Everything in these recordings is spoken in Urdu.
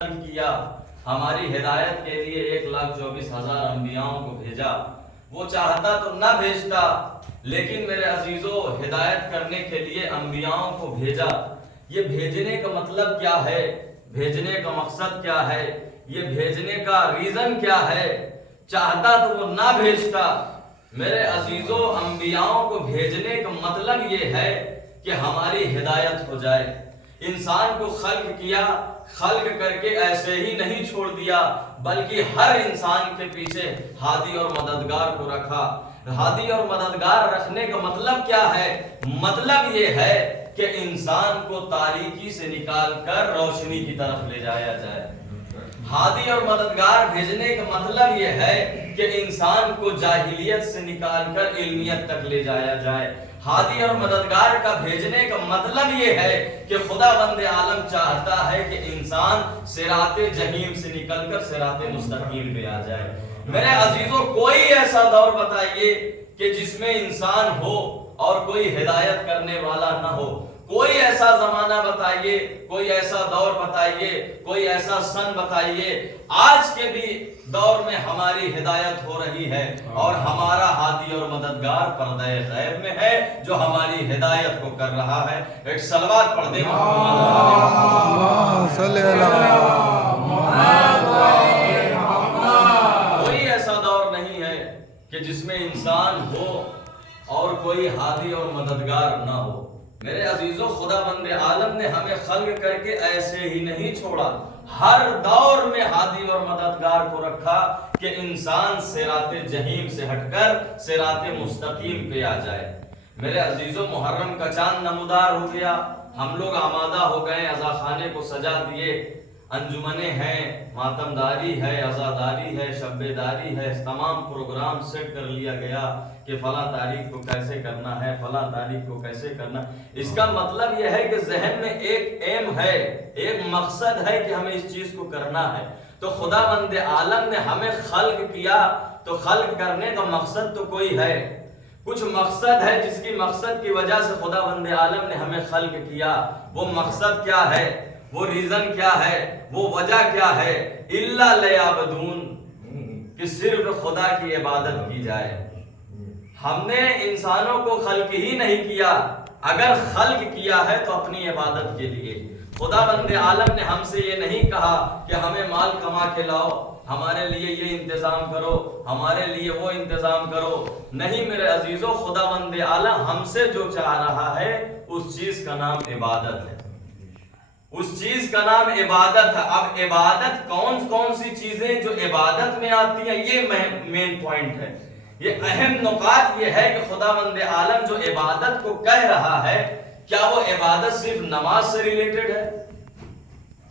کیا، ہماری ہدایت کے لیے 1,24,000 انبیاءوں کو بھیجا۔ وہ چاہتا تو نہ بھیجتا، لیکن میرے عزیزو ہدایت کرنے کے لیے انبیاءوں کو بھیجا۔ یہ بھیجنے کا مطلب کیا ہے؟ بھیجنے کا مقصد کیا ہے؟ یہ بھیجنے کا ریزن کیا ہے؟ چاہتا تو وہ نہ بھیجتا۔ میرے عزیزو انبیاءوں کو بھیجنے کا مطلب یہ ہے کہ ہماری ہدایت ہو جائے۔ انسان کو خلق کیا، خلق کر کے ایسے ہی نہیں چھوڑ دیا، بلکہ ہر انسان کے پیچھے ہادی اور مددگار کو رکھا۔ ہادی اور مددگار رکھنے کا مطلب کیا ہے؟ مطلب یہ ہے کہ انسان کو تاریکی سے نکال کر روشنی کی طرف لے جایا جائے۔ ہادی اور مددگار بھیجنے کا مطلب یہ ہے کہ انسان کو جاہلیت سے نکال کر علمیت تک لے جایا جائے۔ ہادی اور مددگار کا بھیجنے کا مطلب یہ ہے کہ خداوند عالم چاہتا ہے کہ انسان صراط جحیم سے نکل کر صراط مستقیم پہ آ جائے۔ میرے عزیزوں کوئی ایسا دور بتائیے کہ جس میں انسان ہو اور کوئی ہدایت کرنے والا نہ ہو۔ کوئی ایسا زمانہ بتائیے، کوئی ایسا دور بتائیے، کوئی ایسا سن بتائیے۔ آج کے بھی دور میں ہماری ہدایت ہو رہی ہے اور ہمارا ہادی اور مددگار پردہ غیب میں ہے جو ہماری ہدایت کو کر رہا ہے۔ ایک صلوات پڑھ دیں کوئی ایسا دور نہیں ہے کہ جس میں انسان ہو اور کوئی ہادی اور مددگار نہ ہو۔ میرے عزیزو خداوند عالم نے ہمیں خلق کر کے ایسے ہی نہیں چھوڑا، ہر دور میں ہادی اور مددگار کو رکھا کہ انسان صراط جحیم سے ہٹ کر صراط مستقیم پہ آ جائے۔ میرے عزیزو محرم کا چاند نمودار ہو گیا، ہم لوگ آمادہ ہو گئے، عزا خانے کو سجا دیے، انجمنیں ہیں، ماتم داری ہے، عزاداری ہے، شب داری ہے، تمام پروگرام سیٹ کر لیا گیا کہ فلاں تاریخ کو کیسے کرنا ہے، فلاں تاریخ کو کیسے کرنا۔ اس کا مطلب یہ ہے کہ ذہن میں ایک ایم ہے، ایک مقصد ہے کہ ہمیں اس چیز کو کرنا ہے۔ تو خداوند عالم نے ہمیں خلق کیا، تو خلق کرنے کا مقصد تو کوئی ہے، کچھ مقصد ہے جس کی مقصد کی وجہ سے خداوند عالم نے ہمیں خلق کیا۔ وہ مقصد کیا ہے؟ وہ ریزن کیا ہے؟ وہ وجہ کیا ہے؟ الا لیعبدون، کہ صرف خدا کی عبادت کی جائے۔ ہم نے انسانوں کو خلق ہی نہیں کیا، اگر خلق کیا ہے تو اپنی عبادت کے لیے۔ خداوند عالم نے ہم سے یہ نہیں کہا کہ ہمیں مال کما کے لاؤ، ہمارے لیے یہ انتظام کرو، ہمارے لیے وہ انتظام کرو۔ نہیں میرے عزیزو، خداوند عالم ہم سے جو چاہ رہا ہے اس چیز کا نام عبادت ہے، اس چیز کا نام عبادت ہے۔ اب عبادت کون کون سی چیزیں جو عبادت میں آتی ہیں، یہ مین پوائنٹ ہے، یہ اہم نکات یہ ہے کہ خداوند عالم جو عبادت کو کہہ رہا ہے، کیا وہ عبادت صرف نماز سے ریلیٹڈ ہے؟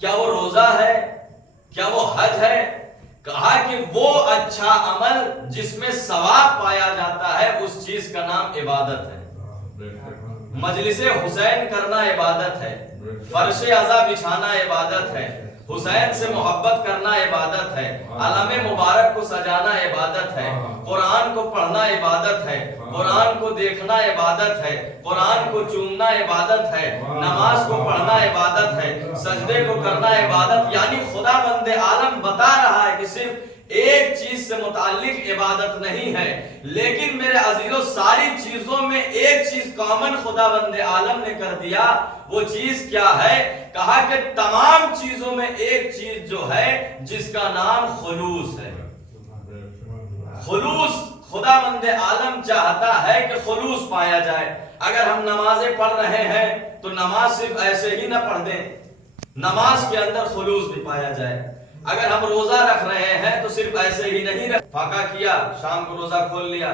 کیا وہ روزہ ہے؟ کیا وہ حج ہے؟ کہا کہ وہ اچھا عمل جس میں ثواب پایا جاتا ہے اس چیز کا نام عبادت ہے۔ مجلس حسین کرنا عبادت ہے، فرش عزا بچھانا عبادت ہے، حسین سے محبت کرنا عبادت ہے، علم مبارک کو سجانا عبادت ہے، قرآن کو پڑھنا عبادت ہے، قرآن کو دیکھنا عبادت ہے، قرآن کو چومنا عبادت ہے، نماز کو پڑھنا عبادت ہے، سجدے کو کرنا عبادت۔ یعنی خداوند عالم بتا رہا ہے کہ صرف ایک چیز سے متعلق عبادت نہیں ہے، لیکن میرے عزیزو ساری چیزوں میں ایک چیز کامن خداوند عالم نے کر دیا۔ وہ چیز کیا ہے؟ کہا کہ تمام چیزوں میں ایک چیز جو ہے جس کا نام خلوص ہے۔ خلوص، خداوند عالم چاہتا ہے کہ خلوص پایا جائے۔ اگر ہم نمازیں پڑھ رہے ہیں تو نماز صرف ایسے ہی نہ پڑھ دیں، نماز کے اندر خلوص بھی پایا جائے۔ اگر ہم روزہ رکھ رہے ہیں تو صرف ایسے ہی نہیں فاقہ کیا، شام کو روزہ کھول لیا،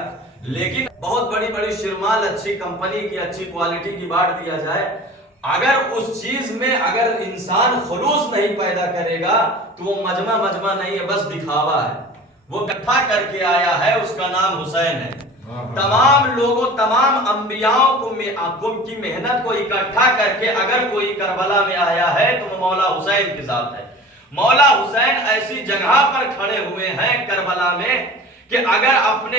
لیکن بہت بڑی بڑی شرمال اچھی کمپنی کی اچھی کوالٹی کی بانٹ دیا جائے، اگر اس چیز میں اگر انسان خلوص نہیں پیدا کرے گا تو وہ مجمع نہیں ہے، بس دکھاوا ہے۔ وہ اکٹھا کر کے آیا ہے، اس کا نام حسین ہے۔ تمام لوگوں، تمام انبیاءوں کو کی محنت کو اکٹھا کر کے اگر کوئی کربلا میں آیا ہے تو وہ مولا حسین کے ساتھ ہے۔ مولا حسین ایسی جگہ پر کھڑے ہوئے ہیں کربلا میں کہ اگر اپنے